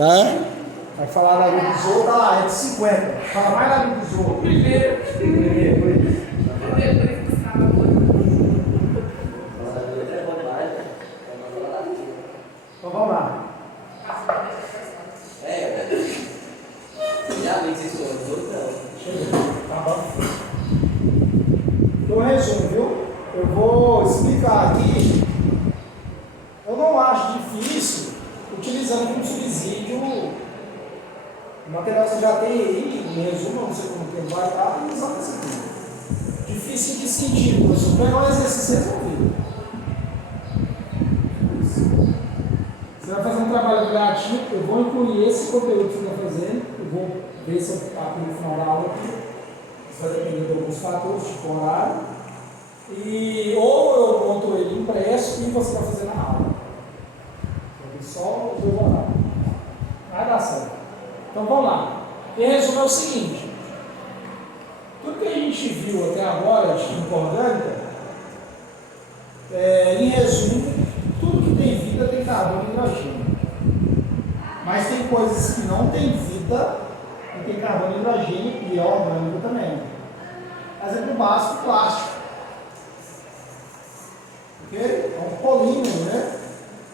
Hã? Vai falar lá do besouro, tá lá, é de 50. Fala mais lá do besouro. Primeiro. Então vamos lá. Tá bom. Então, resumo, viu? Eu vou explicar aqui. Eu não acho difícil, utilizando como subsídio o material que você já tem aí, em resumo, não sei como que ele vai estar, e usar isso aqui. Difícil de sentido, professor. Pegar um exercício resolvido. Você vai fazer um trabalho grátis, eu vou incluir esse conteúdo que você está fazendo, eu vou ver se eu aplico no final da aula aqui. Isso vai depender de alguns fatores, tipo horário. E, ou eu monto ele impresso e você vai fazer na aula. Só os dois horários. Vai dar certo. Então vamos lá. Em resumo é o seguinte: tudo que a gente viu até agora de química orgânica, em resumo, tudo que tem vida tem carbono e hidrogênio. Mas tem coisas que não tem vida e tem carbono e hidrogênio e é orgânico também. Exemplo básico, plástico. Ok? É um polímero, né?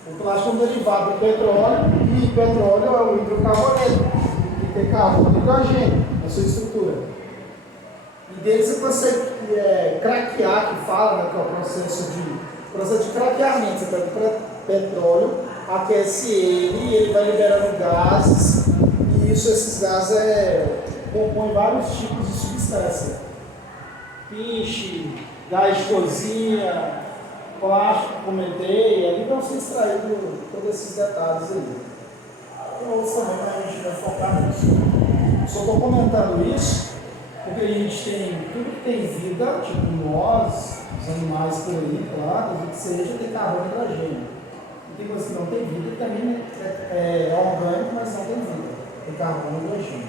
O plástico é um derivado do petróleo e petróleo é o hidrocarboneto, que tem carbono e hidrogênio na sua estrutura. E dele você consegue craquear, que fala, né, que é o processo de craqueamento. Você pega o petróleo, aquece ele e ele vai liberando gases, e esses gases compõem vários tipos de substância. Piche, gás de cozinha, plástico, comentei, ali vão ser extraídos todos esses detalhes aí. Tem outros também, mas a gente vai focar nisso. Só estou comentando isso porque a gente tem tudo que tem vida, tipo nós, os animais por aí, claro, o que seja, tem carbono e hidrogênio. E tem coisas que não tem vida e também é orgânico, mas não tem vida, tem carbono e hidrogênio.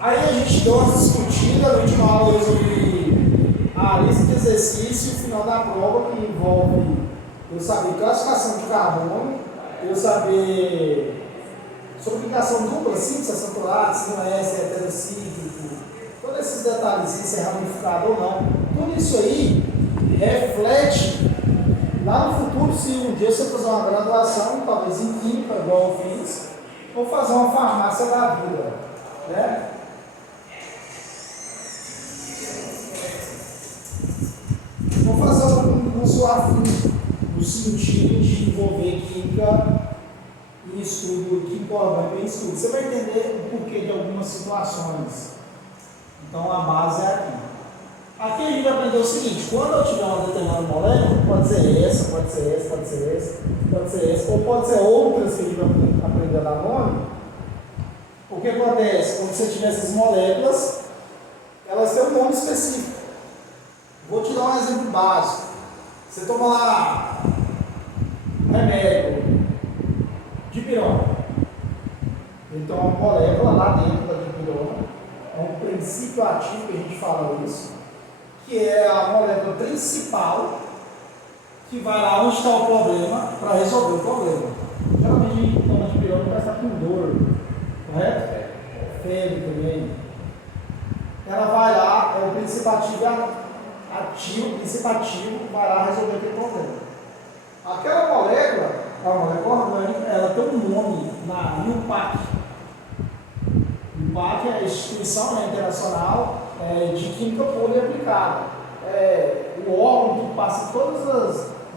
Aí a gente deu uma discutida, na última aula eu resolvi a lista de exercício, o final da prova, que envolve eu saber classificação de carbono, eu saber sobre aplicação dupla, simples, acentuado, se não é, se é heterocíclico, todos esses detalhes, se é ramificado ou não. Tudo isso aí reflete lá no futuro, se um dia você fazer uma graduação, talvez em química, igual eu fiz, ou fazer uma farmácia da vida, né? Vou fazer um curso afim, no sentido de envolver química em estudo, química orgânica em estudo. Você vai entender o porquê de algumas situações. Então a base é aqui. Aqui a gente vai aprender o seguinte: quando eu tiver uma determinada molécula, pode ser essa, pode ser essa, pode ser essa, pode ser essa, ou pode ser outras que a gente vai aprender a dar nome. O que acontece? Quando você tiver essas moléculas, elas têm um nome específico. Vou te dar um exemplo básico. Você toma lá remédio de dipirona. Então, uma molécula lá dentro da dipirona, é um princípio ativo que a gente fala isso, que é a molécula principal que vai lá onde está o problema para resolver o problema. Geralmente a gente toma dipirona para estar com dor, correto? Febre também. Ela vai lá, é o princípio ativo, vai lá resolver aquele problema. Aquela molécula, a molécula orgânica, ela tem um nome na IUPAC. IUPAC é a Instituição Internacional de Química Poliaplicada. É o órgão que passa todos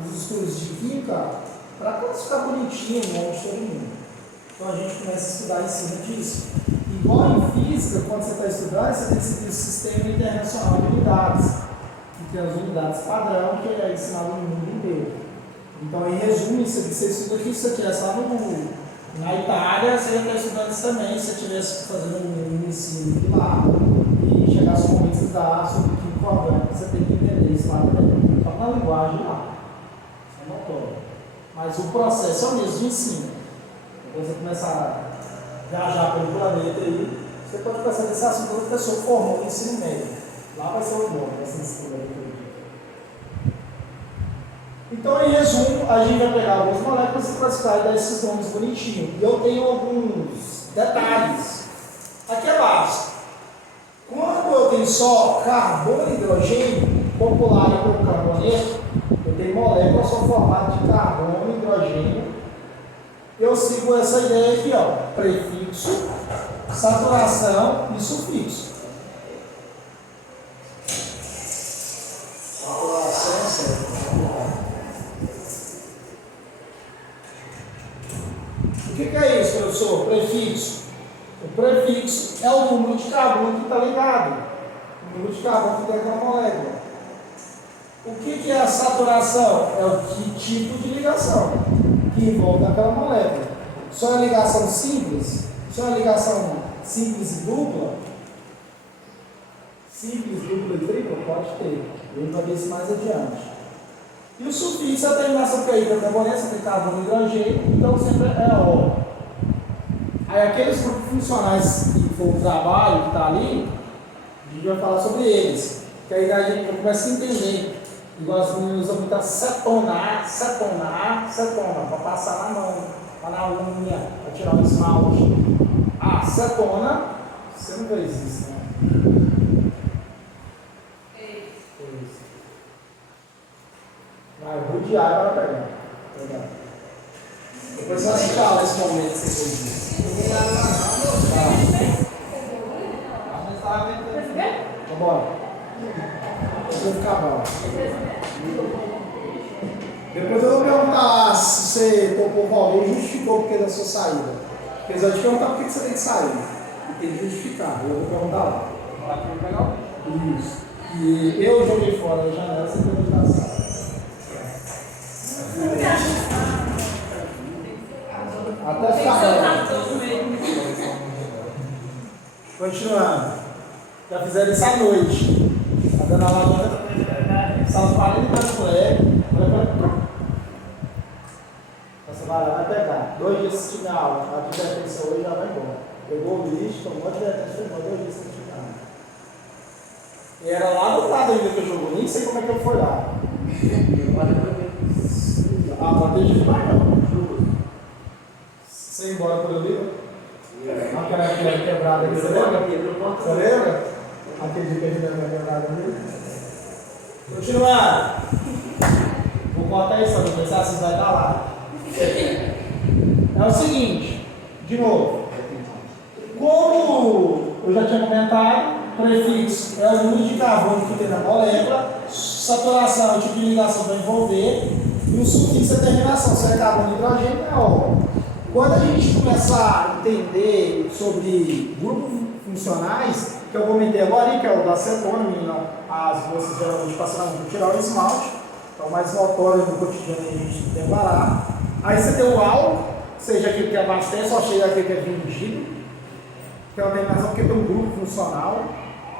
os estudos de química para classificar bonitinho o nome de todo mundo. Então a gente começa a estudar em cima disso. Igual em física, quando você está estudando, você tem que seguir o Sistema Internacional de Unidades, que tem as unidades padrão, que é ensinado no mundo inteiro. Então, em resumo, isso aqui, você estuda aqui, se você estivesse lá na Itália, você ia estar estudando isso também, se você estivesse fazendo um ensino de lá, e chegasse o momento de estudar sobre química orgânica, você tem que entender isso lá também. Só na linguagem lá. Você não toma. Mas o processo é o mesmo de ensino. Depois você começa a viajar pelo planeta aí, você pode pensar nesse assunto quando a pessoa formou no ensino médio. Lá vai ser o bom, vai ser ensino médio. Então, em resumo, a gente vai pegar algumas moléculas e classificar e dar esses nomes bonitinhos. E eu tenho alguns detalhes. Aqui é básico. Quando eu tenho só carbono e hidrogênio, popular como carboneto, eu tenho moléculas só formadas de carbono e hidrogênio. Eu sigo essa ideia aqui, ó, prefixo, saturação e sufixo. O que é isso, professor? Prefixo. O prefixo é o número de carbono que está ligado. O número de carbono que tem aquela molécula. O que é a saturação? É o tipo de ligação que envolve aquela molécula. Só é ligação simples? Só é ligação simples e dupla? Simples, dupla e tripla? Pode ter. A gente vai ver isso mais adiante. E o sufixo é a terminação que é hidrocarboneto, tem carbono e hidrogênio, então sempre é O. Aí aqueles grupos funcionais que for o trabalho que está ali, a gente vai falar sobre eles. Que aí a gente começa a entender. Igual as meninas usam muita cetona, para passar na mão, para na unha, para tirar o esmalte. A cetona, você não fez isso, né? Vai, rodear para pegar. Depois você vai ficar nesse momento que você fez isso. Vamos embora. Vai ficar bom. Depois eu vou perguntar lá se você topou o rolê e justificou o porquê da sua saída. Porque eles vão te perguntar por que você tem que sair. E tem que justificar. Eu vou perguntar lá. Isso. E eu joguei fora da janela, você tem que dar sala. Até ficar. Continuando. Já fizeram isso à noite. Tá dando a lavanda. Sala 40 moleque. Você vai lá, vai pegar. 2 dias se tiver aula. A advertência hoje já vai embora. Pegou o lixo, tomou a advertência, foi embora. 2 dias se tiver aula. E era lá do lado ainda que eu jogo. Nem sei como é que eu fui lá. Ah, não tem de mais não. Você ia embora por ali? Aquela quebrada ali, você lembra? Você lembra? Aquele de perdendo a quebrada ali? Continuando. Vou cortar isso para pensar se vai estar lá. É o seguinte, de novo. Como eu já tinha comentado, prefixo é o número de carbono que tem na molécula, saturação é o tipo de ligação para envolver, e o sufixo é a terminação, se é carbono e hidrogênio, é O. Quando a gente começar a entender sobre grupos funcionais, que eu comentei agora, que é o da cetona, as moças geralmente passam na mão para tirar o esmalte, é o mais notório no cotidiano a gente deparar. Aí você tem o álcool, seja aquele que abastece ou seja aquele que é vendido, que é uma terminação porque tem um grupo funcional.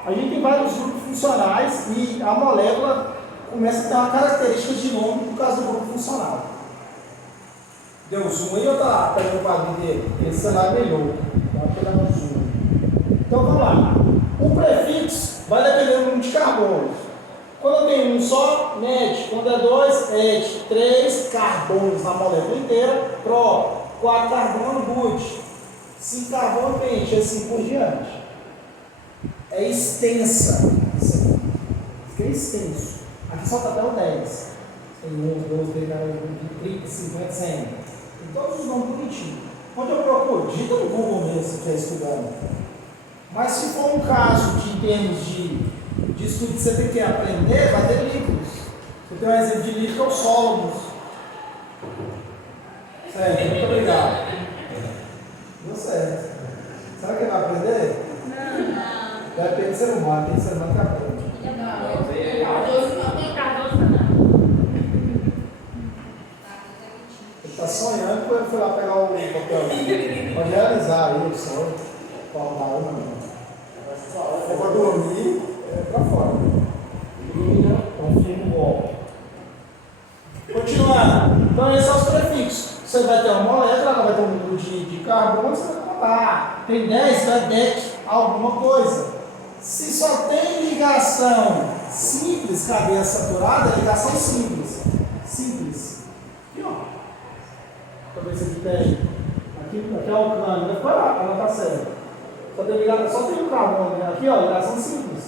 A gente tem vários grupos funcionais e a molécula começa a ter uma característica de nome por causa do grupo funcional. Deu zoom aí ou tá pegando o quadrinho dele? Esse celular brilhou. Então aqui dá um zoom. Então vamos lá. O prefixo vai depender do número de carbonos. Quando eu tenho um só, net. Quando é 2, et. 3 carbonos na molécula inteira, pró. 4 carbono, gut. 5 carbono, pente. Assim por diante. É extensa. Fica extenso. Aqui só está até o 10. Tem 1, 2, 3, 30, 50, 100. Tem todos os nomes bonitinhos. Onde eu procuro? Digita no Google mesmo se estiver estudando. Mas se for um caso de, em termos de estudo que você tem que aprender, vai ter líquidos. Você tem um exemplo de líquido, é o sólidos. Certo, muito obrigado. Deu certo. Sabe o que vai aprender? Não. Depende do ser humano, tem ser humano que aprende. Ele está sonhando quando ele foi lá pegar o papel. Pode realizar aí o sonho. É para dormir, é para fora. Confia no golpe. Continuando. Então, esses são os prefixos. Você vai ter uma molécula, ela vai ter um número de carbono, você vai contar. Tem 10, vai DEC, alguma coisa. Se só tem ligação simples, cadeia saturada, é ligação simples. Simples. Deixa eu ver se aqui tem. Aqui é o cano, deve parar, ela está certa. Só tem um carbono, né? Aqui, ó, ligação simples.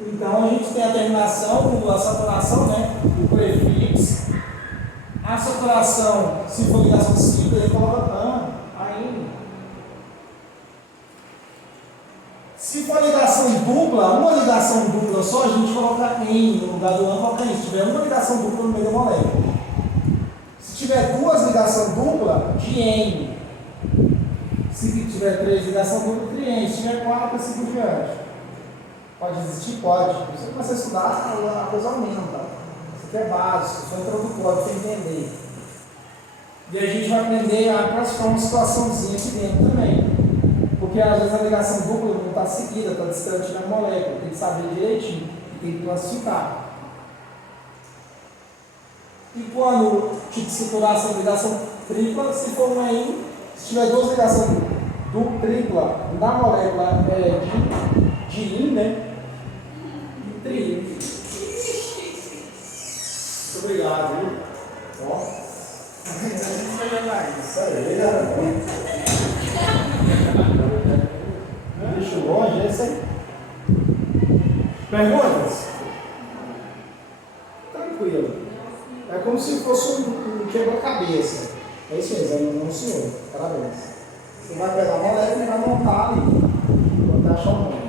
Então a gente tem a terminação, a saturação, né? O prefixo. A saturação, se for ligação simples, ele coloca AN, ainda. Se for ligação dupla, uma ligação dupla só, a gente coloca em no lugar do AN, coloca em. Se tiver uma ligação dupla no meio da molécula. Se tiver duas ligações duplas, diene. Se tiver três ligações duplas, triene. Se tiver quatro, assim por diante. Pode existir? Pode. Você começa a estudar, a coisa aumenta. Isso aqui é básico, só introdutório para você entender. E a gente vai aprender a classificar uma situaçãozinha aqui dentro também. Porque às vezes a ligação dupla não está seguida, está distante da molécula. Tem que saber direitinho e tem que classificar. E quando tipo de saturação, ligação tripla, se for uma IN, se tiver duas ligações tripla na molécula de IN, né? E tri. Muito obrigado, viu? Ó. Isso aí, né? Deixa longe, é isso aí. Perguntas? Tranquilo. É como se fosse um quebra-cabeça. É isso mesmo, não senhor. Parabéns. Você vai pegar a molécula e vai montar ali. Vou achar o nome.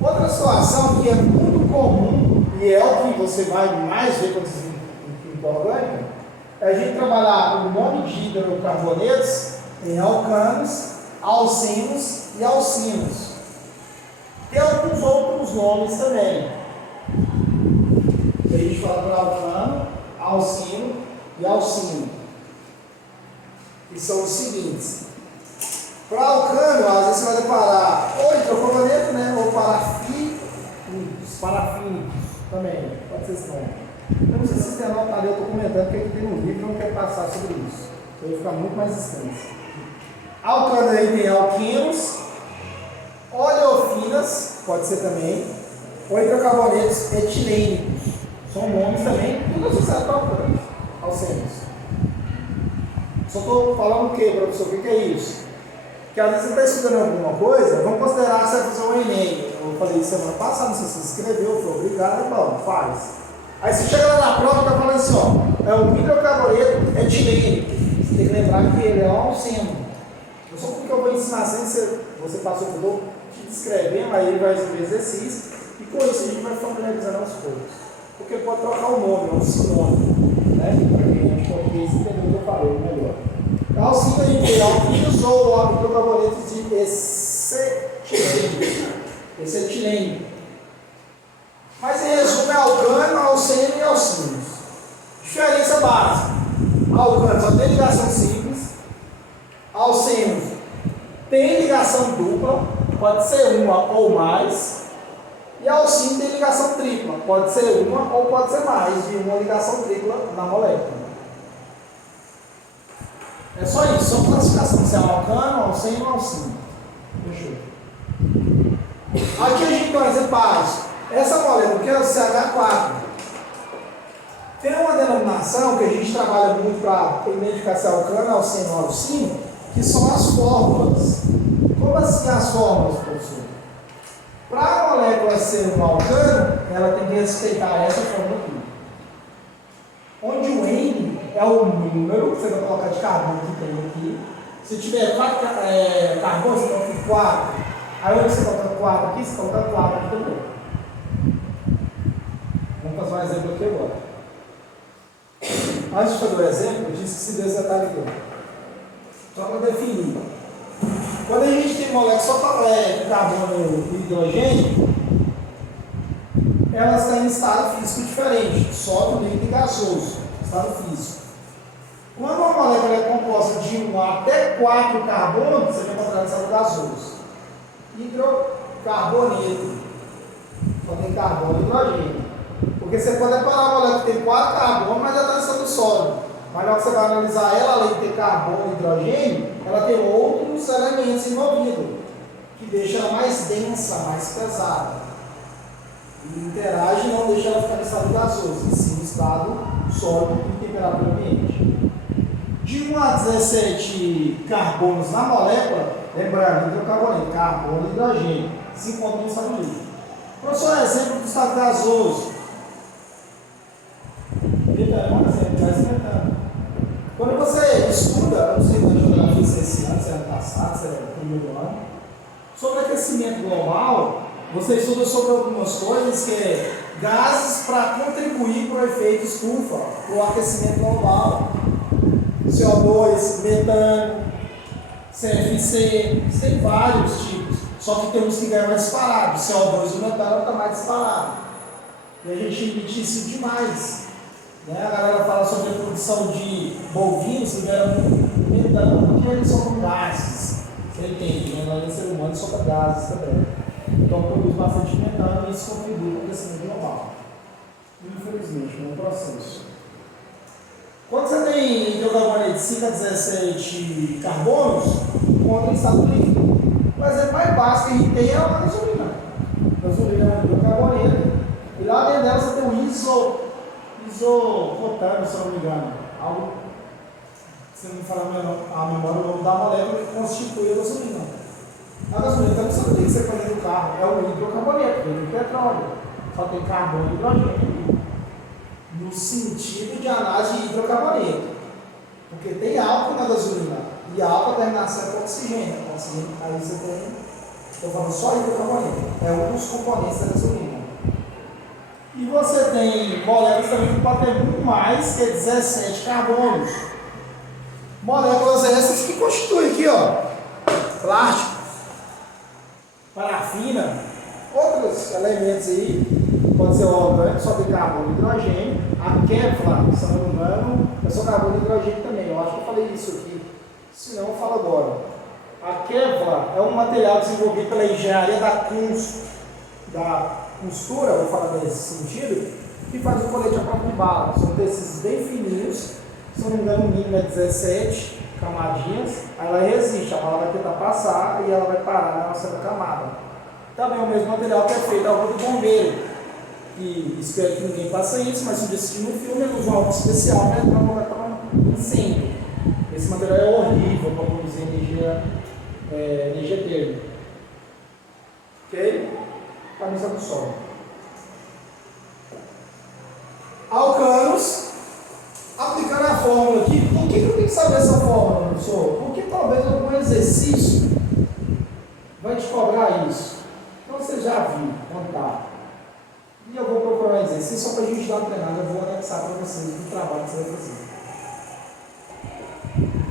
Outra situação que é muito comum, e é o que você vai mais ver quando você química orgânica, é a gente trabalhar o nome de hidrocarbonetos em alcanos, alcenos e alcinos. Tem alguns outros nomes também. A gente fala para alcano, alcino e alcino, que são os seguintes. Para alcano, às vezes você vai deparar ou hidrocarboneto, né, ou parafínicos também, pode ser esse nome. Eu não sei se você tem anotado, eu estou comentando que aqui tem um livro, não quero passar sobre isso, então vai ficar muito mais extenso. Alcano aí tem alquinos, oleofinas, pode ser também, ou hidrocarbonetos etilênicos. São nomes também, tudo associado com alcanos, alcenos. Só estou falando o que, professor? O que é isso? Que às vezes você está estudando alguma coisa, vamos considerar que você vai fazer um Enem. Eu falei isso semana passada, não sei se você escreveu, foi obrigado, bom, faz. Aí você chega lá na prova e está falando assim, ó, é um hidrocarboneto etilênico. Você tem que lembrar que ele é um alceno. Não só porque eu vou ensinar sem você passou por todo te descrevendo, aí ele vai resolver exercício, e com isso a gente vai familiarizando as coisas. Porque pode trocar o nome, é um sinônimo, né? Para quem é de português entender o que eu falei melhor. Alcino a gente tem alquinos ou hidrocarbonetos de acetilênico. Mas em resumo é alcano, alceno e alcinos. Diferença básica. Alcano só tem ligação simples. Alcenos tem ligação dupla, pode ser uma ou mais. E alcino tem ligação tripla, pode ser uma ou pode ser mais de uma ligação tripla na molécula. É só isso, só classificação, se é alcano, alceno ou alcino. Fechou. Aqui a gente tem um exemplo básico. Essa molécula que é o CH4. Tem uma denominação que a gente trabalha muito para identificar se é alcano, alceno ou alcino, que são as fórmulas. Como assim as fórmulas, professor? Para a molécula ser um alcano, ela tem que respeitar essa fórmula aqui. Onde o N é o número que você vai colocar de carbono que tem aqui. Se tiver 4 carbonos, você coloca 4. Aí onde você coloca 4 aqui, você coloca 4 aqui também. Vamos fazer um exemplo aqui agora. Antes de fazer o exemplo, eu disse que se desse detalhe aqui. Só para definir. Quando a gente tem molécula só com carbono e hidrogênio, elas têm estado físico diferente, sólido, líquido e gasoso, estado físico. Quando uma molécula é composta de 1 até 4 carbonos, você vai encontrar estado gasoso. Hidrocarboneto, só tem carbono e hidrogênio. Porque você pode reparar uma molécula que tem 4 carbonos, mas já está em estado sólido. Mas na hora que você vai analisar ela, além de ter carbono e hidrogênio, ela tem outros elementos envolvidos, que deixa ela mais densa, mais pesada. E interage e não deixa ela ficar em estado gasoso, e sim em estado sólido e temperatura temperatura ambiente. De 1 a 17 carbonos na molécula, lembrando, hidrocarboneto, carbono e hidrogênio, se encontram no estado líquido. Professor, exemplo do estado gasoso. Metano, um exemplo, gás metano. Quando você estuda, eu não sei na geografia se é esse ano, se é ano passado, se é no primeiro ano, sobre aquecimento global, você estuda sobre algumas coisas que é gases para contribuir para o efeito estufa, para o aquecimento global. CO2, metano, CFC, tem vários tipos, só que tem uns que ganham mais disparado. CO2 e o metano está mais disparado. E a gente emite isso demais. Né? A galera fala sobre a produção de bovinos que ganham muito metano, porque eles soltam gases. Você entende, né? Nós, ser humano, solta gases também. Então produz bastante metano e isso contribui para o aquecimento global. Infelizmente, não é um processo. Quando você tem hidrocarboneto de 5 a 17 carbonos, encontra em estado líquido. O exemplo mais básico que a gente tem é a gasolina. A gasolina é um hidrocarboneto. E lá dentro dela você tem o isopropano, se eu não me engano. Algo, se não me falar a memória, o nome da molécula que constitui a gasolina. A gasolina também só tem que ser para dentro do carro. É o hidrocarboneto, vem do petróleo. Só tem carbono e hidrogênio. No sentido de análise de hidrocarboneto. Porque tem álcool na gasolina. E álcool a terminação é com oxigênio. Oxigênio, aí você tem. Estou falando só hidrocarboneto. É um dos componentes da gasolina. E você tem moléculas também que podem ter muito mais que 17 carbonos. Moléculas essas que constituem aqui, ó, plástico, parafina, outros elementos aí. Pode ser orgânico, só tem carbono e hidrogênio. A Kevlar, se não me engano, é só carbono e hidrogênio também. Eu acho que eu falei isso aqui. Se não, eu falo agora. A Kevlar é um material desenvolvido pela engenharia da costura, vou falar nesse sentido, que faz o colete à prova de bala. São tecidos bem fininhos, se não me engano, o mínimo é 17 camadinhas. Aí ela resiste, a bala vai tentar passar e ela vai parar na nossa camada. Também é o mesmo material que é feito ao lado do bombeiro. E espero que ninguém faça isso, mas se decidir no filme, ele usa um álcool especial para entrar no lugar para incêndio. Esse material é horrível para produzir energia térmica. Ok? Camisa do sol. Alcanos, aplicando a fórmula aqui, por que eu tenho que saber essa fórmula, professor? Porque talvez algum exercício vai te cobrar isso. Então você já viu, contar. E eu vou procurar um exercício só para a gente dar uma treinada, eu vou anexar para vocês o trabalho que você vai fazer.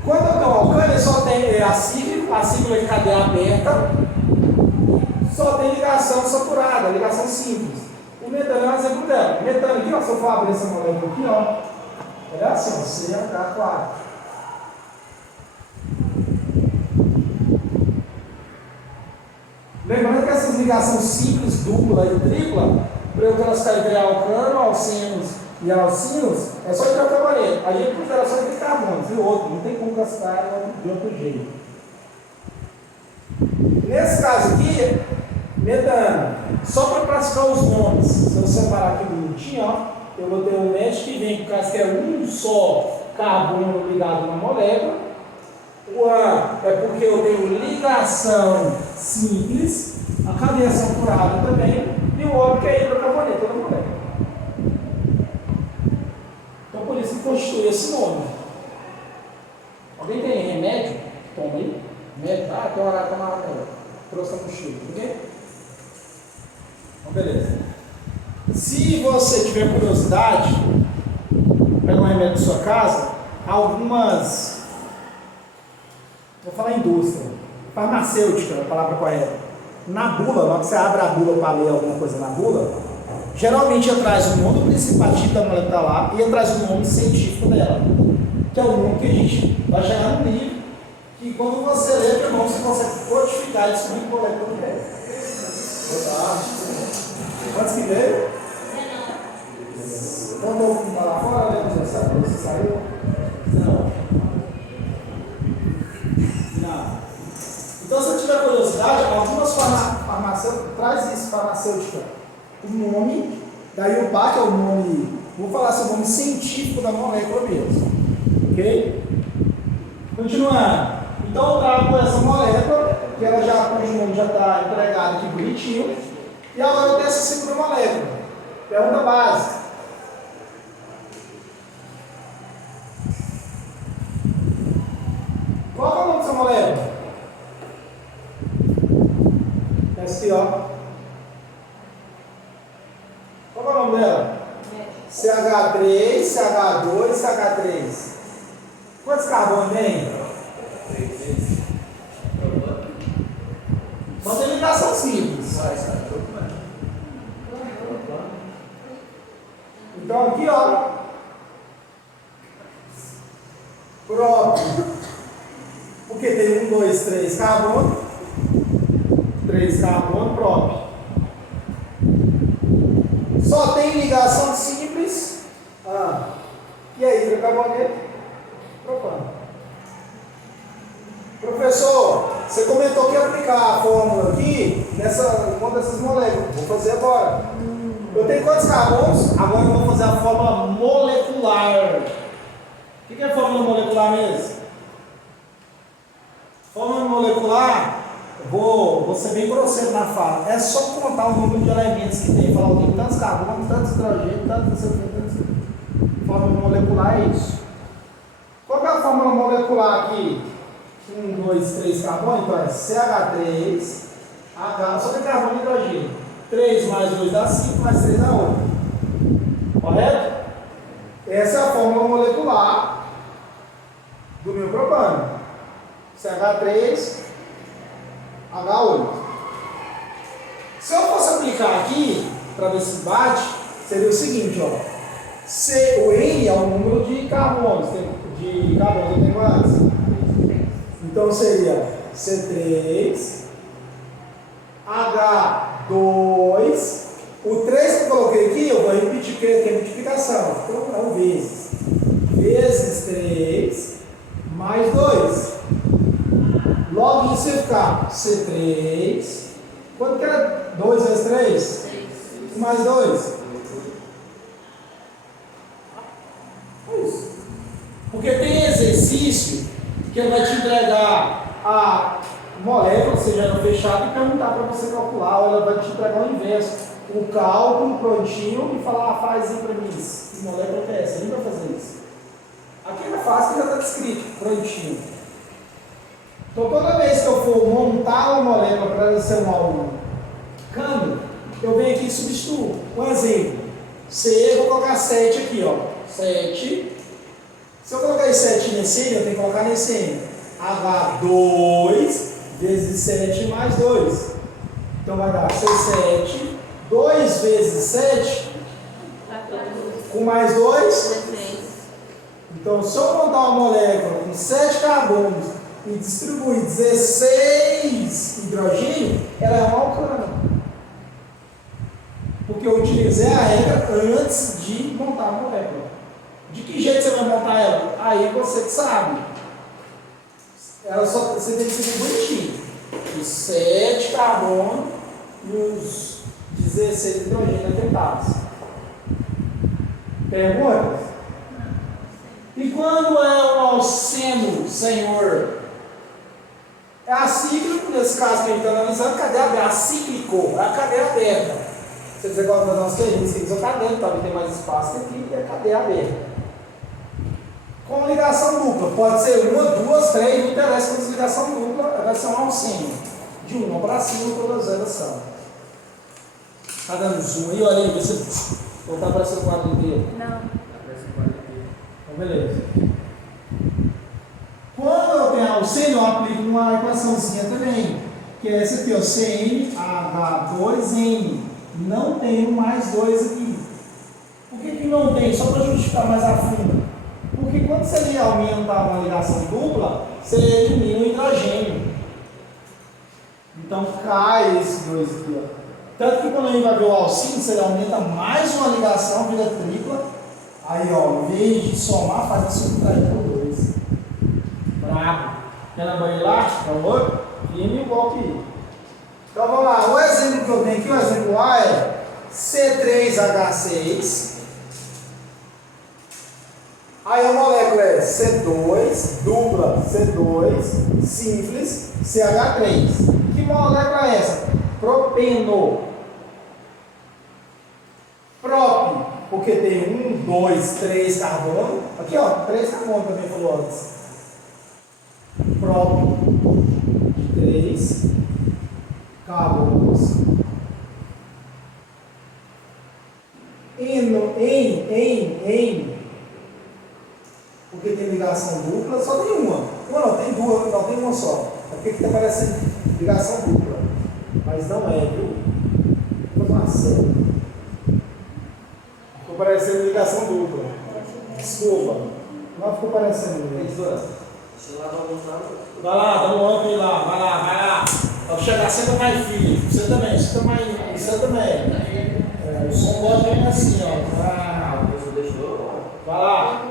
Quando eu tenho alcano, só tem a sigla de cadeia aberta, só tem ligação saturada, ligação simples. O metano é um exemplo dela. Metano aqui, ó, se eu for abrir essa molécula aqui, ó, é assim, ó, CH4. Lembrando que essas ligações simples, dupla e tripla, para eu classificar alcano, alcenos e alcinos, é só hidrocarboneto. A gente considera só entre carbonos e outro, não tem como classificar de outro jeito. Nesse caso aqui, metano, só para classificar os nomes, se eu separar aqui bonitinho, ó, eu vou ter um médico que vem, por causa que é um só carbono ligado na molécula. O A é porque eu tenho ligação simples, a cadeia saturada também, e o O que é hidrocarboneto da molécula. Então por isso que constitui esse nome. Alguém tem remédio? Toma aí. Remédio? Ah, tem hora tomar remédio. Trouxe a mochila, ok? Então beleza. Se você tiver curiosidade, pega um remédio da sua casa, algumas. Vou falar indústria, farmacêutica, é a palavra correta. Na bula, na hora que você abre a bula para ler alguma coisa na bula, geralmente traz o nome do principal tipo da molécula tá lá e traz o nome científico dela, que é o nome que a gente vai chegar no livro, que quando você lê o nome, você consegue codificar e descobrir qual é que é. Quantos que veio? Mandou um lá fora, né? Você saiu? Não. Então, se você tiver curiosidade, algumas farmacêuticas traz isso, farmacêutica, o nome, daí o PA, que é o nome Vou falar assim, o nome científico da molécula mesmo. Ok? Continuando. Então eu trago essa molécula, que ela já, cujo nome já está empregado aqui bonitinho. E agora eu tenho essa segunda molécula. Pergunta básica. Qual é o nome dessa molécula? Essa aqui, ó. Qual é o nome dela? CH3, CH2, CH3. Quantos carbonos tem? 3. Só tem ligação simples. Então aqui, ó. Próprio. Porque tem 1, 2, 3 carbono. 3 carbono próprio. Só tem ligação simples. E aí, hidrocarboneto? Propano. Professor, você comentou que ia aplicar a fórmula aqui nessa uma dessas moléculas. Vou fazer agora. Eu tenho quantos carbonos? Agora eu vou fazer a fórmula molecular. O que é fórmula molecular mesmo? Fórmula molecular, vou ser bem grosseiro na fala. É só contar o número de elementos que tem. Falar, eu tenho tantos carbonos, tantos hidrogênios, tantos. Fórmula molecular é isso. Qual é a fórmula molecular aqui? 1, 2, 3 carbono, então é CH3, H, só tem carbono e hidrogênio. 3 mais 2 dá 5, mais 3 dá 8. Correto? Essa é a fórmula molecular do meu propano. CH3, H8. Se eu fosse aplicar aqui, para ver se bate, seria o seguinte, ó. O N é o número de carbonos. De carbono eu tenho quantos? Então seria C3, H2, o 3 que eu coloquei aqui, eu vou repetir porque aqui é multiplicação, então é um vezes 3, mais 2. Logo isso vai ficar C3, quanto que era 2 vezes 3? 6. Mais 2? Isso. Porque tem exercício que ele vai te entregar a molécula, seja ela fechada, e perguntar para você calcular, ou ela vai te entregar o inverso, o cálculo prontinho e falar, faz aí para mim, que molécula que é essa? Ele vai fazer isso. Aqui é fácil, já está descrito, prontinho. Então toda vez que eu for montar uma molécula para ela ser um câmbio, eu venho aqui e substituo. Um exemplo, C, vou colocar 7 aqui, ó, 7. Se eu colocar esse 7 nesse N, eu tenho que colocar nesse N. H2 vezes 7 mais 2. Então vai dar C7, 2 vezes 7, com mais 2. Então, se eu montar uma molécula com 7 carbonos e distribuir 16 hidrogênio, ela é um alcano. Porque eu utilizei a regra antes de montar a molécula. De que jeito você vai montar ela? Aí você que sabe. Ela só, você tem que seguir bonitinho. Os 7 carbono e os 16 hidrogênio atentados. Perguntas? E quando é um alceno, senhor? É acíclico, nesse caso que a gente está analisando, cadeia aberta. Acíclico, é a cadeia aberta. Se você gosta das nossas queridas, tem que usar cadeia, talvez tenha mais espaço que aqui, é cadeia aberta. Com ligação dupla, pode ser 1, 2, 3, não interessa, com ligação dupla, vai ser um alceno. De 1 para cima, todas elas são. Está dando zoom aí, olha aí, você não está aparecendo o quadro inteiro? Não. Aparece o quadro inteiro. Então, beleza. Quando eu tenho alceno, eu aplico uma equaçãozinha também, que é essa aqui, ó, CnH2n. Não tem um mais 2 aqui. Por que não tem? Só para justificar mais a fundo. Porque quando você aumenta uma ligação dupla, você elimina o hidrogênio. Então cai esse 2 aqui, ó. Tanto que quando a gente vai ver o alcino, você aumenta mais uma ligação, vira tripla. Aí, ó, em vez de somar, faz a subtrair por 2. Brabo. Quer na banheira lá? Por favor? Firme igual aqui. Então vamos lá. O exemplo que eu tenho aqui, o exemplo A é C3H6. Aí a molécula é C2, dupla C2, simples, CH3. Que molécula é essa? Propeno. Prop, porque tem 1, 2, 3 carbono. Aqui ó, 3 carbono também falou antes. Prop, 3 carbonos. Em, porque tem ligação dupla, só tem uma. Não, tem duas, não tem uma só. É porque que está parecendo ligação dupla. Mas não é, viu? Informação. Ficou parecendo ligação dupla. Desculpa. Não ficou parecendo. Vai lá, dá um ângulo lá, vai lá. Para chegar, senta mais firme. Você também, você também. O som pode vir assim, ó. Vai lá.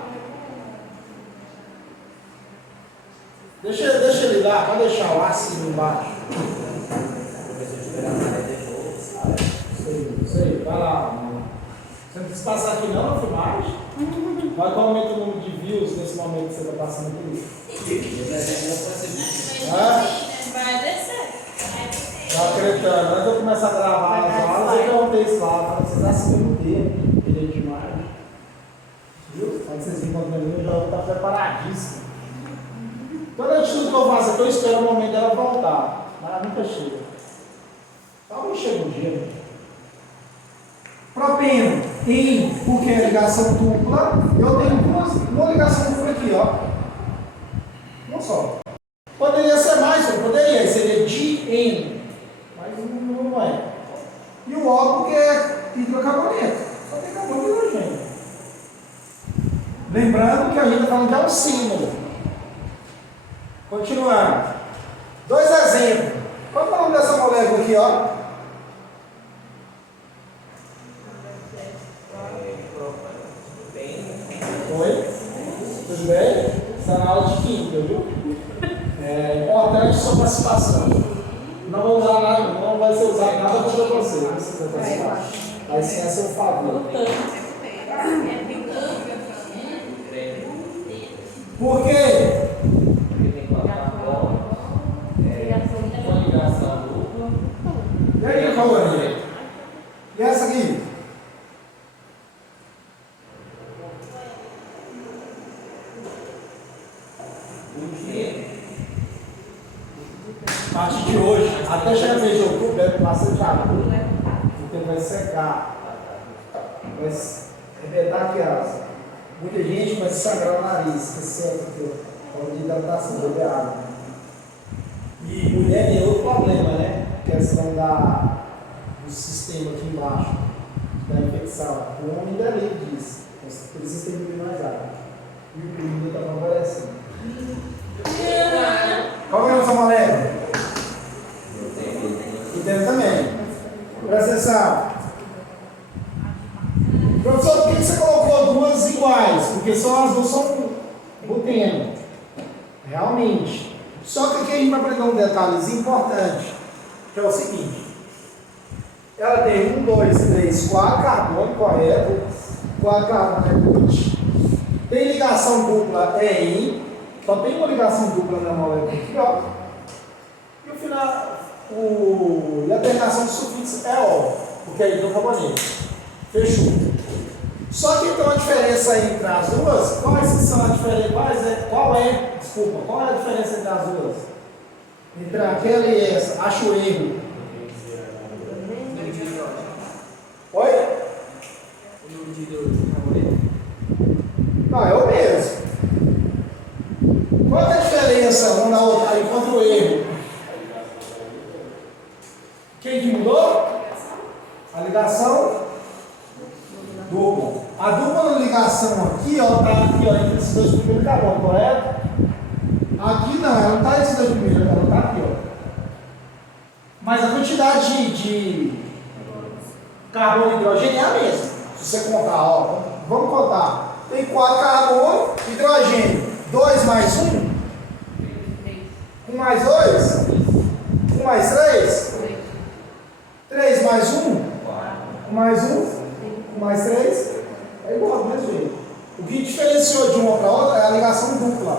Deixa ele lá, pode deixar o aço embaixo. Isso aí, vai lá. Você não precisa passar aqui não na filmagem. Vai que aumenta o número de views nesse momento que você está passando aqui. Vai descer. Tá acreditando, antes de eu começar a gravar as aulas, eu perguntei isso lá, para vocês acendem o dedo, ele é demais. Viu? Quando vocês encontram mim, eu já vou estar preparadíssimo. Toda atitude que eu faço aqui, eu espero o momento dela voltar, mas ela nunca chega. Talvez chegue um dia. Propeno, em, porque é ligação dupla, eu tenho uma ligação dupla aqui, ó. Não só. Poderia ser mais, poderia, seria DN. Mas não é. E o O porque é hidrocarboneto. Só tem carbono e hidrogênio. Lembrando que a gente está falando de alcino. Continuando. 2 exemplos. Qual é o nome dessa molécula aqui, ó? Oi? Tudo bem? Está na aula de química, viu? É importante sua participação. Não vou usar nada, não vai ser usado nada contra você. Não precisa participar. Vai ser a seu favor. Por quê? E aí, Cauane? E essa aqui? A partir de hoje, até chegar no mês de outubro, deve bastante água. O tempo vai secar. Vai arrebentar aqui as. Muita gente vai sangrar o nariz, que seca aqui, ó. De hidratação, beber água. E mulher tem outro problema, né? Questão do sistema aqui embaixo, da infecção. O homem ainda é livre disso. Precisa ter que beber mais água. E o menino está favorecendo. Qual que é a nossa molécula? Entendo também. Presta atenção. Professor, por que você colocou duas iguais? Porque só as duas são buteno. Realmente. Só que aqui a gente vai aprender um detalhezinho importante, que é o seguinte. Ela tem 1, 2, 3, 4 carbono, correto? 4 carbono é gut. Tem ligação dupla é in. Só tem uma ligação dupla na molécula aqui, ó. E o final, e a terminação de sufixo é O, porque é hidrocarboneto. Fechou. Só que então a diferença entre as duas, quais são as diferenças? Qual é a diferença entre as duas? Entre aquela e essa, acho o erro. Oi? Não, é o mesmo. Qual é a diferença uma na outra? Aí contra o erro. Quem que mudou? A ligação dupla. A dupla ligação aqui, ó, tá aqui, ó, entre esses dois primeiros carbonos, correto? Aqui não, ela não está entre esses dois primeiros, ela está aqui, ó. Mas a quantidade de carbono e hidrogênio é a mesma. Se você contar, ó, vamos contar. Tem 4 carbono, hidrogênio. 2 mais 1? 1 mais 2? 1 mais 3? 3 mais 1? 1 mais 1? 1 mais 3? É igual, do mesmo jeito. O que diferenciou de uma para outra é a ligação dupla.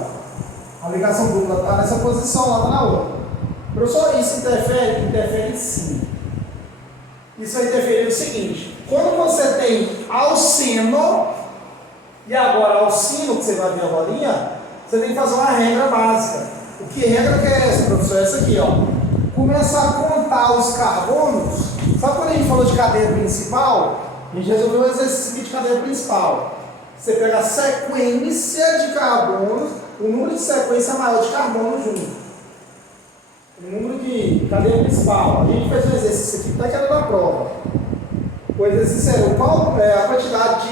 A ligação dupla está nessa posição, lá na outra. Professor, isso interfere? Interfere sim. Isso vai interferir no seguinte: quando você tem alcino, e agora alcino, que você vai ver a bolinha, você tem que fazer uma regra básica. O que regra que é essa, professor? Essa aqui, ó. Começar a contar os carbonos. Sabe quando a gente falou de cadeia principal? A gente resolveu o exercício aqui de cadeia principal. Você pega a sequência de carbonos, o número de sequência maior de carbono junto. O número de cadeia principal. A gente fez um exercício aqui, até que era da prova. O exercício era qual é a quantidade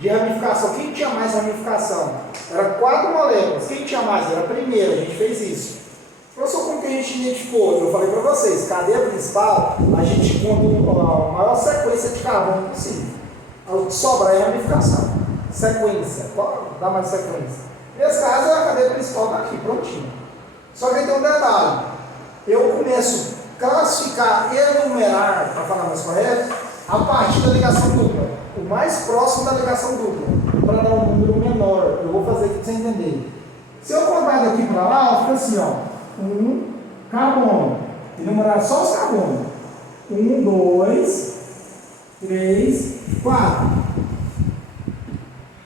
de ramificação. Quem tinha mais ramificação? Era 4 moléculas. Quem tinha mais? Era a primeira. A gente fez isso. Professor, como que a gente identificou? Eu falei para vocês, cadeia principal, a gente conta a maior sequência de carbono possível. O que sobra é a ramificação. Sequência. Qual dá mais sequência? Nesse caso, a cadeia principal está aqui, prontinho. Só que aí tem um detalhe. Eu começo a classificar e enumerar, para falar mais correto, a partir da ligação dupla. O mais próximo da ligação dupla, para dar um número menor. Eu vou fazer aqui para você entender. Se eu contar daqui para lá, fica assim, ó. 1 carbono. Enumerar só os carbonos. 1, 2, 3, 4.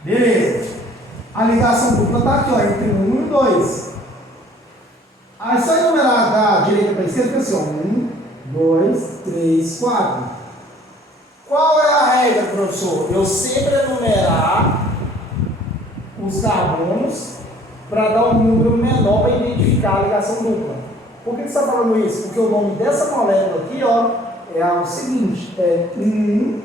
Beleza. A ligação dupla está aqui, ó, entre 1 e 2. Aí só enumerar da direita para a esquerda, fica assim, ó. 1, 2, 3, 4. Qual é a regra, professor? Eu sempre enumerar os carbonos para dar um número menor para identificar a ligação dupla. Por que você está falando isso? Porque o nome dessa molécula aqui, ó, é o seguinte, é 1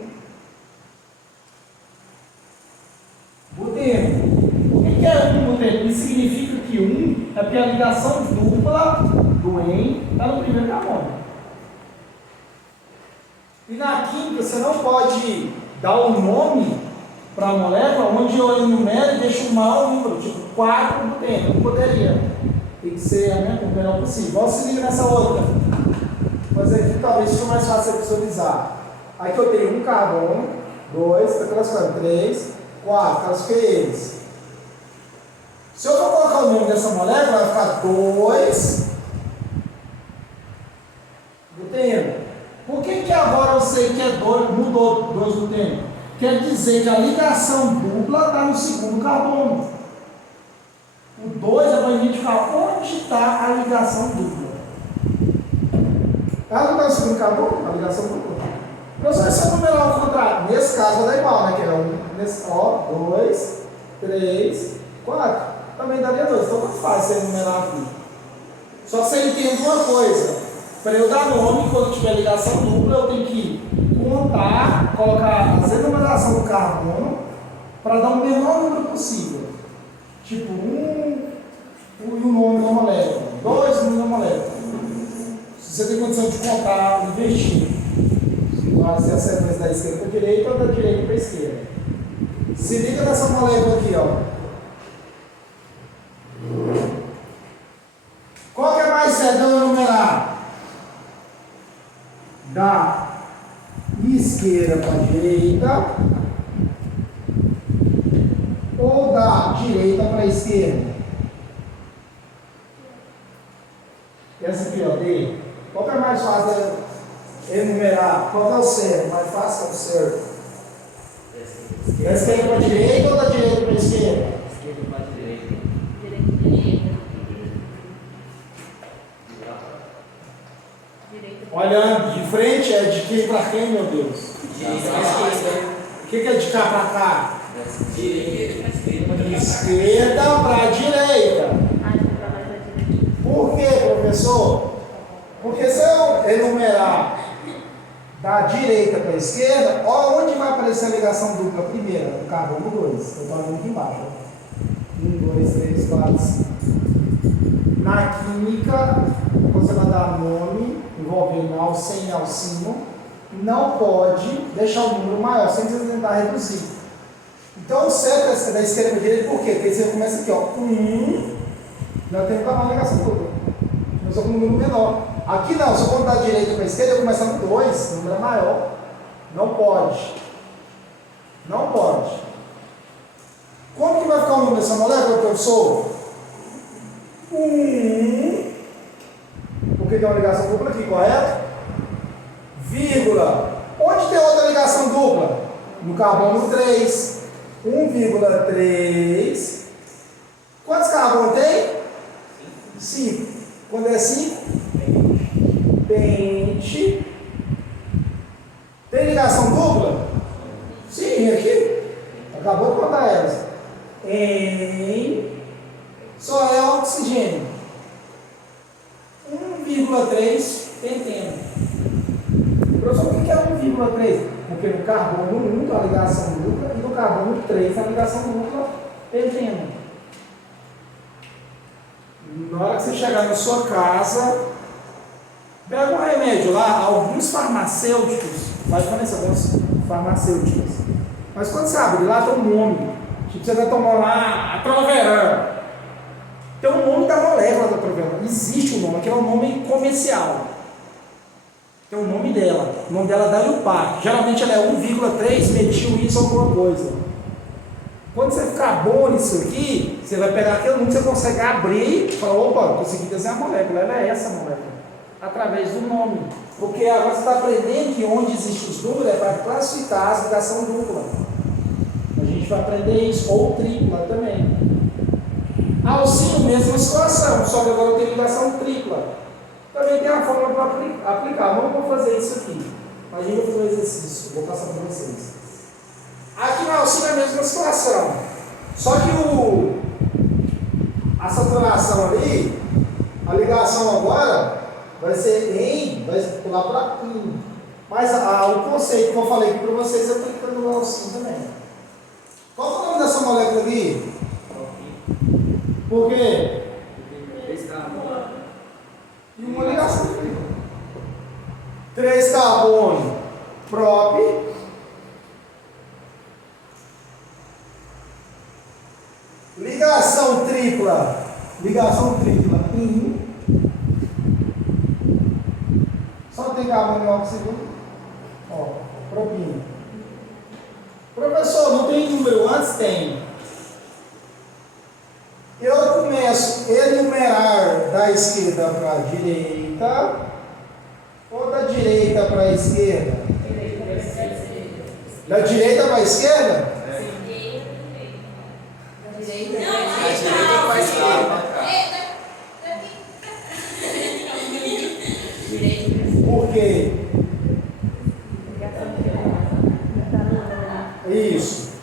buteno. O que é 1 buteno? Isso significa que 1 é porque a ligação dupla do EN está no primeiro carbono. E na química você não pode dar um nome para a molécula onde eu enumero e deixo o maior número, tipo 4 buteno. Não poderia. Tem que ser o menor possível. Olha, se liga nessa outra. Mas aqui talvez seja mais fácil de visualizar. Aqui eu tenho um carbono, 2, está classificando 3, 4, classifiquei eles. Se eu for colocar o nome dessa molécula, vai ficar 2 buteno. Por que agora eu sei que é 2, mudou 2 buteno? Quer dizer que a ligação dupla está no segundo carbono. O 2 é para identificar onde está a ligação dupla. Ela não está no segundo carbono? A ligação dupla. Professor, se eu numerar ao contrário, nesse caso vai dar igual, né? Que é nesse, ó, 2, 3, 4. Também daria 2. Então não faz você enumerar aqui. Só que você entende uma coisa. Para eu dar nome, quando tiver ligação dupla, eu tenho que contar, colocar a enumeração do carbono para dar o menor número possível. Tipo 1 e o nome da molécula, 2 o nome da molécula. Se você tem condição de contar, invertir. Vai ser a sequência da esquerda para a direita ou da direita para a esquerda. Se liga nessa molécula aqui, ó. Qual que é mais certo eu enumerar? Da esquerda para a direita ou da direita para a esquerda? Essa aqui, ó, D. Qual que é mais fácil enumerar? Qual que é o certo? Mais fácil é o certo? Da esquerda para a direita ou da direita para a esquerda? Esquerda para a direita. Direita. Olhando de frente é de quem para quem, meu Deus? Direita para esquerda. O que é de cá para cá? Direita para esquerda. De esquerda para a direita. Por quê, professor? Porque se eu enumerar da direita para a esquerda, olha onde vai aparecer a ligação dupla primeira, do carbono 2. Eu estou olhando aqui embaixo. 1, 2, 3, 4, 5. Na química, você vai dar nome envolvendo alceno e alcino, não pode deixar o número maior, sem tentar reduzir. Então, o certo é da esquerda para a direita, por quê? Porque você começa aqui, ó, 1, já tem uma ligação dupla. Começou com um número menor. Aqui não, se eu contar da direita para a esquerda, eu começar com 2, o número é maior. Não pode. Não pode. Como que vai ficar o nome dessa molécula, professor? Porque tem uma ligação dupla aqui, correto? Vírgula. Onde tem outra ligação dupla? No carbono 3. 1,3. Quantos carbonos tem? 5. Quando é 5? Pente. Tem ligação dupla? Sim, aqui. Acabou de contar elas. Só é oxigênio. 1,3 penteno. Professor, o que é 1,3? Porque no carbono 1 tem a ligação dupla e no carbono 3 tem a ligação dupla penteno. Na hora que você chegar na sua casa, pega um remédio lá, alguns farmacêuticos, faz diferença alguns farmacêuticos. Mas quando você abre lá, tem um nome. Tipo, você vai tomar lá a Troveran. Tem um nome da molécula da Troveran. Existe um nome, que é um nome comercial. Tem o nome dela. O nome dela é Daliupac. Geralmente ela é 1,3 metil isso alguma coisa. Quando você ficar bom nisso aqui, você vai pegar aquele número que você consegue abrir e falar, opa, consegui desenhar a molécula. Ela é essa molécula. Através do nome. Porque agora você está aprendendo que onde existe os números é para classificar as ligação dupla. A gente vai aprender isso, ou tripla também. Alcino, mesma situação, só que agora eu tenho ligação tripla. Também tem a forma para aplicar. Não vou fazer isso aqui. Mas a gente vai fazer um exercício, vou passar para vocês. Aqui na alcino é a mesma situação. Só que a saturação ali, a ligação agora vai ser em, vai pular para in. Mas o conceito que eu falei aqui para vocês é aplicando no alcino também. Qual é o nome dessa molécula aqui? Por quê? E uma ligação. 3 carbono, prop. Ligação tripla, in. Só tem carbono e oxigênio. Ó, propina. Professor, não tem número antes? Tem. Eu começo a enumerar da esquerda para a direita ou da direita para a esquerda? Da direita para a esquerda? Por quê? Isso.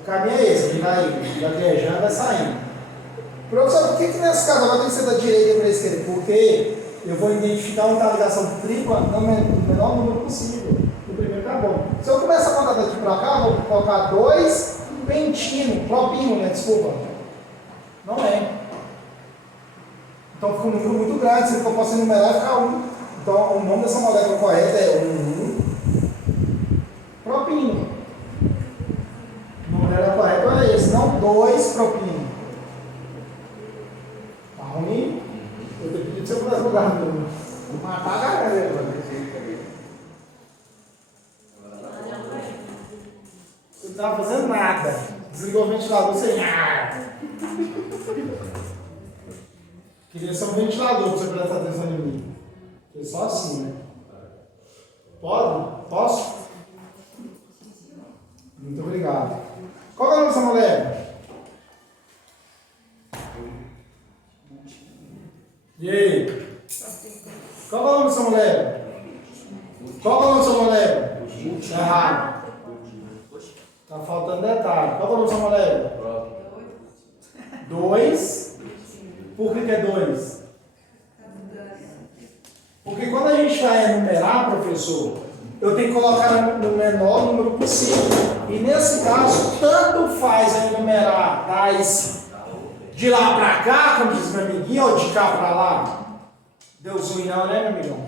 O caminho é esse, a gente vai gaguejando, vai saindo. Professor, por que nesse caso agora tem que ser da direita para a esquerda? Porque eu vou identificar onde está a ligação tripla no menor número possível, no primeiro carbono. Se eu começar a contar daqui para cá, vou colocar 2 pentino, propino, né? Desculpa. Não é. Então fica um número muito grande, se eu posso enumerar, fica 1. Então o nome dessa molécula correta é 1 propino. O nome dela correto é esse, não 2 propino. Tá ruim? Eu tenho pedido que você pudesse mudar o número. Vou matar a galera. Você não estava fazendo nada. Desligou o ventilador sem ar. Queria ser um ventilador para você prestar atenção em mim. Foi só assim, né? Pode? Posso? Muito obrigado. Qual é o nome dessa mulher? E aí? Qual é o nome dessa mulher? Qual é o nome dessa mulher? Tá errado. Tá faltando detalhe. Qual é o nome dessa mulher? 2. Por que é 2? Porque quando a gente vai enumerar, professor, eu tenho que colocar no menor número possível. E nesse caso, tanto faz a enumerar de lá para cá, como diz meu amiguinho, ou de cá para lá. Deu zoom não, né, meu amigão?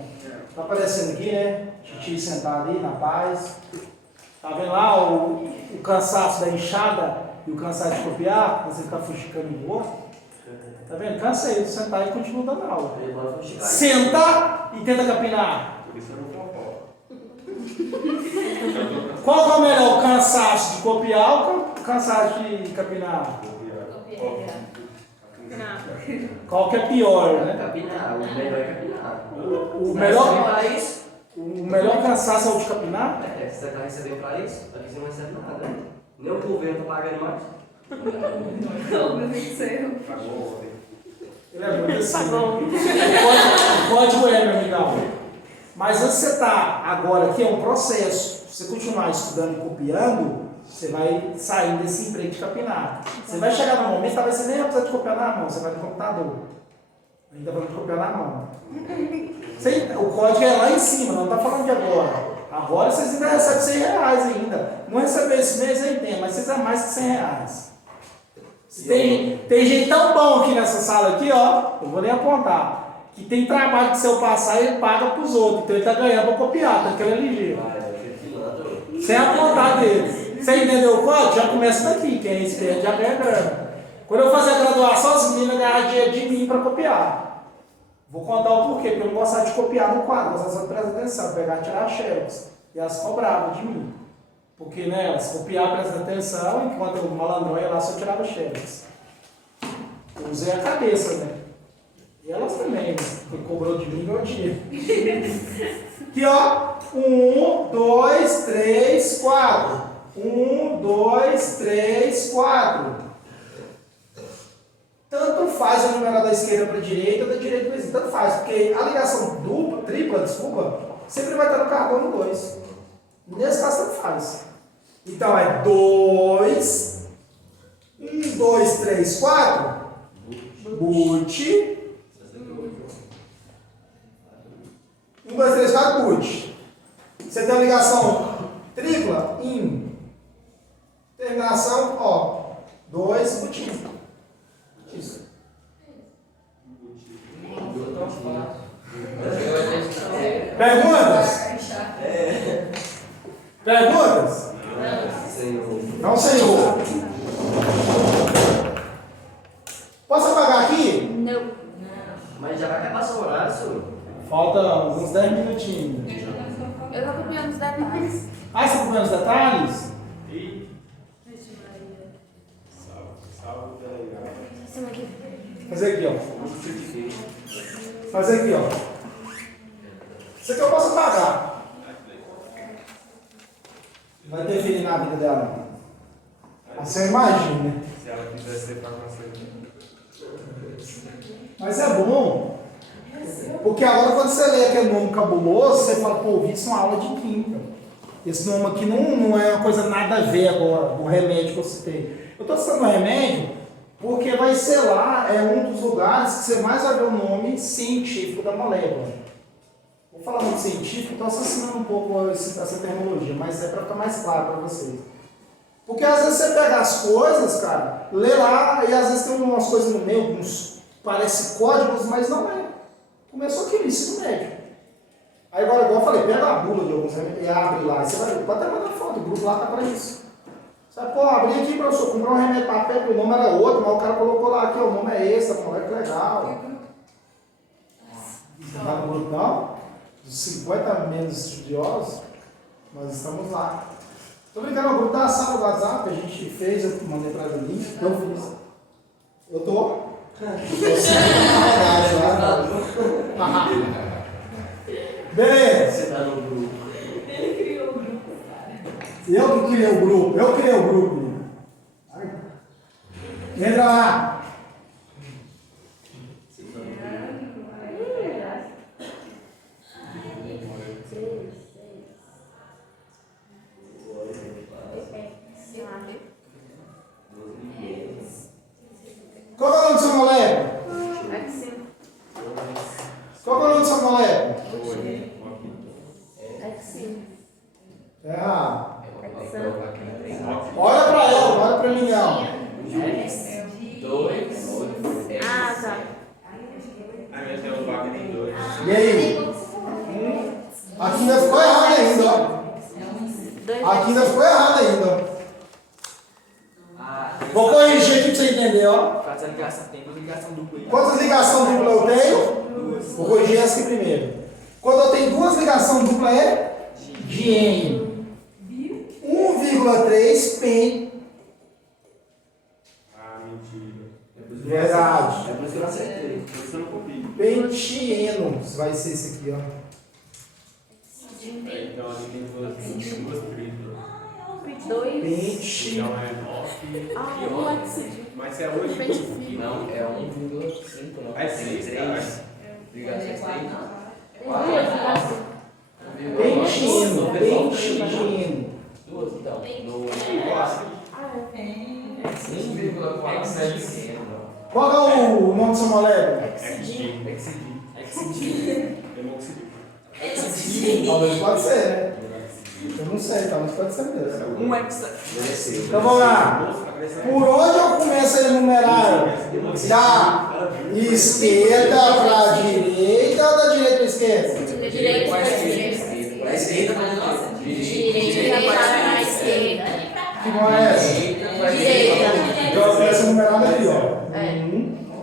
Tá aparecendo aqui, né? Titi sentado ali, na paz. Tá vendo lá o cansaço da enxada e o cansaço de copiar? Você fica fuxicando em boa? Tá vendo? Cansa aí de sentar e continua dando aula. Senta e tenta capinar. Por isso eu não concordo. Qual que é o melhor? Cansaço de copiar ou cansaço de capinar? Qual que é pior, né? Capinar, o melhor é capinar. O melhor cansaço é o de capinar? É, você está recebendo para isso? Aqui você não recebe nada, né? Nem o governo está pagando mais. Não, meu Deus do céu. Ele é muito assim. O código é, meu amigão. Mas antes você está agora, que é um processo, se você continuar estudando e copiando, você vai sair desse emprego de capinar. Você vai chegar no momento, talvez você nem vai precisar de copiar na mão, você vai no computador. Ainda vai copiar na mão. O código é lá em cima, não está falando de agora. Agora vocês ainda recebem R$100 ainda. Não receber esse mês eu entendo, mas vocês é mais que R$100. Tem gente tão bom aqui nessa sala aqui, ó, eu vou nem apontar, que tem trabalho que se eu passar ele paga para os outros, então ele está ganhando para copiar, tá querendo ligeiro. Sem apontar dele. Você entendeu o código? Já começa daqui, quem é esperto já ganha grana. Quando eu fazer a graduação, as meninas ganharam dinheiro de mim para copiar. Vou contar o porquê, porque eu não gostava de copiar no quadro, gostava só de prestar atenção, pegar e tirar xerox. E elas cobravam de mim. Porque, né, elas copiavam, prestando atenção, enquanto o malandrão ia lá, só tirava xerox. Eu usei a cabeça, né? E elas também, né? Quem cobrou de mim ganhou dinheiro. Aqui, ó. 1, 2, 3, 4. 1, 2, 3, 4. Tanto faz o numeral da esquerda para a direita ou da direita para a esquerda. Tanto faz, porque a ligação tripla, sempre vai estar no carbono 2. Nesse caso, tanto faz. Então é 2, 1, 2, 3, 4. Boot. 1, 2, 3, 4, boot. Você tem uma ligação tripla, in. Terminação, ó. 2, boot. Isso. Perguntas? Perguntas? Não, senhor. Posso apagar aqui? Não. Mas já vai acabar seu horário, senhor. Falta uns 10 minutinhos. Eu tô copiando os detalhes. Ah, você tá copiando os detalhes? Fazer aqui, ó. Fazer aqui, ó. Isso aqui eu posso apagar. Não vai interferir na vida dela. Assim eu imagino, né? Se ela quisesse ser para você. Mas é bom. Porque agora quando você lê aquele nome cabuloso, você fala, pô, isso é uma aula de química. Esse nome aqui não é uma coisa nada a ver agora, o remédio que eu citei. Eu estou citando o remédio porque vai ser lá, é um dos lugares que você mais vai ver o nome científico da molécula. Vou falar muito científico, estou assassinando um pouco essa terminologia, mas é para ficar mais claro para vocês. Porque às vezes você pega as coisas, cara, lê lá e às vezes tem umas coisas no meio, uns parece códigos, mas não é. Começou aqui no ensino médio. Aí agora, igual eu falei, pega a bula de alguns remédios e abre lá. Você vai, pode até mandar foto, o grupo lá tá para isso. Você vai, pô, abri aqui, professor, comprar um remédio para pé, o nome era outro, mas o cara colocou lá aqui, ó, o nome é esse, a molécula legal. Não tá no grupo não? Dos 50 menos estudiosos, nós estamos lá. Tô brincando, o grupo da sala do WhatsApp, a gente fez, eu mandei para o link, eu fiz. Eu tô. Beleza. Você tá no grupo. Ele criou o grupo. Eu que criei o grupo. Eu criei o grupo. Entra lá. Qual é o nome da sua molécula? Qual é o nome da sua molécula? É errado. Olha pra ela, olha pra mim não. Ah, tá. A minha tem um vaca tem 2. E aí? Aqui ainda ficou errado ainda, ó. Aqui ainda ficou errado ainda, ó. Vou corrigir aqui pra você entender, ó. Faz a ligação, tem duas ligações duplas aí. Quantas ligações duplas eu tenho? Vou corrigir essa aqui primeiro. Quando eu tenho duas ligações duplas é de N. 1,3 pen. Ah, mentira. Verdade. É por isso que eu não acertei. Você não copia. Pentieno. Vai ser esse aqui, ó. Então ali tem duas triplas. Dois. Pente. Então é 9. Ah, o Exid. Mas se é 8, Não, é 1,5, não. É 6, cara. Ligações 3. Pentieno. Pentieno. Duas, então. No Ah, 1,4 Qual é o nome do seu moleque? Talvez pode ser, né? Eu não sei, talvez pode ser mesmo. Um hexa. Então vamos lá. Por onde eu começo a enumerar? Da esquerda para a direita ou da direita para a esquerda? Direita para esquerda. Pra esquerda, pra direita. Direita para a esquerda. Que bom é essa? Direita. Então eu começo a enumerar ali, ó.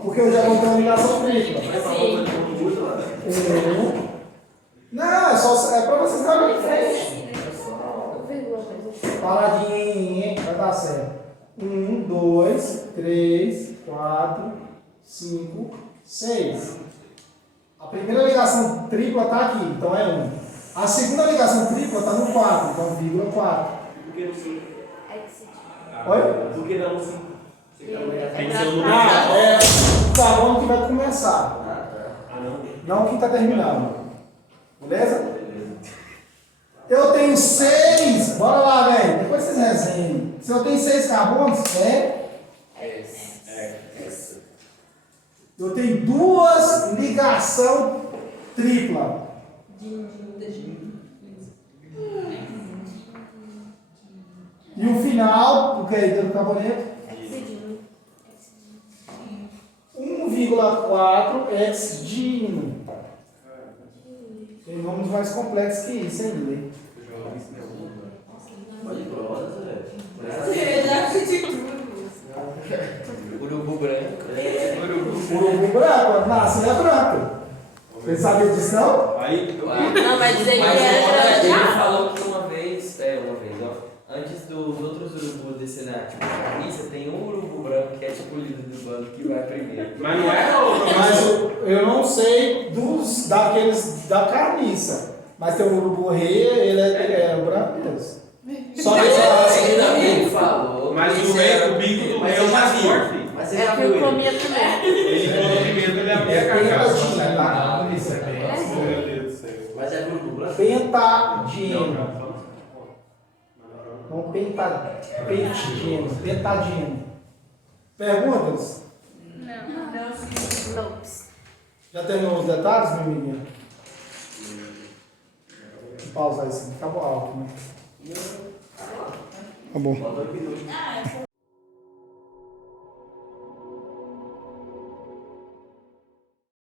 Porque eu já vou ter uma ligação tripla. Não, é pra vocês darem em frente. Paradinha, vai dar certo. 1, 2, 3, 4, 5, 6. A primeira ligação tripla está aqui, então é 1. A segunda ligação tripla está no 4, então vírgula 4. Por que no 5? Oi? Por que não no 5? Tem que ser o número. Ah, é o carbono que vai começar, Ah, não. não o que está terminando. Beleza? Eu tenho 6, bora lá, velho. Depois vocês resenhem. Se eu tenho 6 carbonos, eu tenho 2 ligação tripla. E o final, o que é do carboneto? 1,4 hexadino. Tem nomes mais complexos que isso ainda, hein? Pode ir prosa, velho. Urubu branco. Urubu branco, nasce ele é branco. Você sabia disso não? Aí, Não, mas dizer que Mas era ele já. falou que uma vez, ó, antes dos outros urubus descer na tipo, carniça, tem um urubu branco que é tipo o líder do bando que vai primeiro. mas não é o Mas eu não sei daqueles da carniça. Mas tem o urubu rei, ele é o branco mesmo. Só que Ele falou. Mas que o esse rei, era o bico do Mas rei é o você já mais viu? forte. Mas você É já que viu eu ele? comia primeiro. Ele falou primeiro, ele abria a carcaça. Meu Deus do céu. Mas é urubu branco? pentadino. Não pentadino. Pentadino. Perguntas? Lopes. Já terminou os detalhes, meu menino? Vou pausar isso. Acabou alto, né? Tá bom. Faltou que não.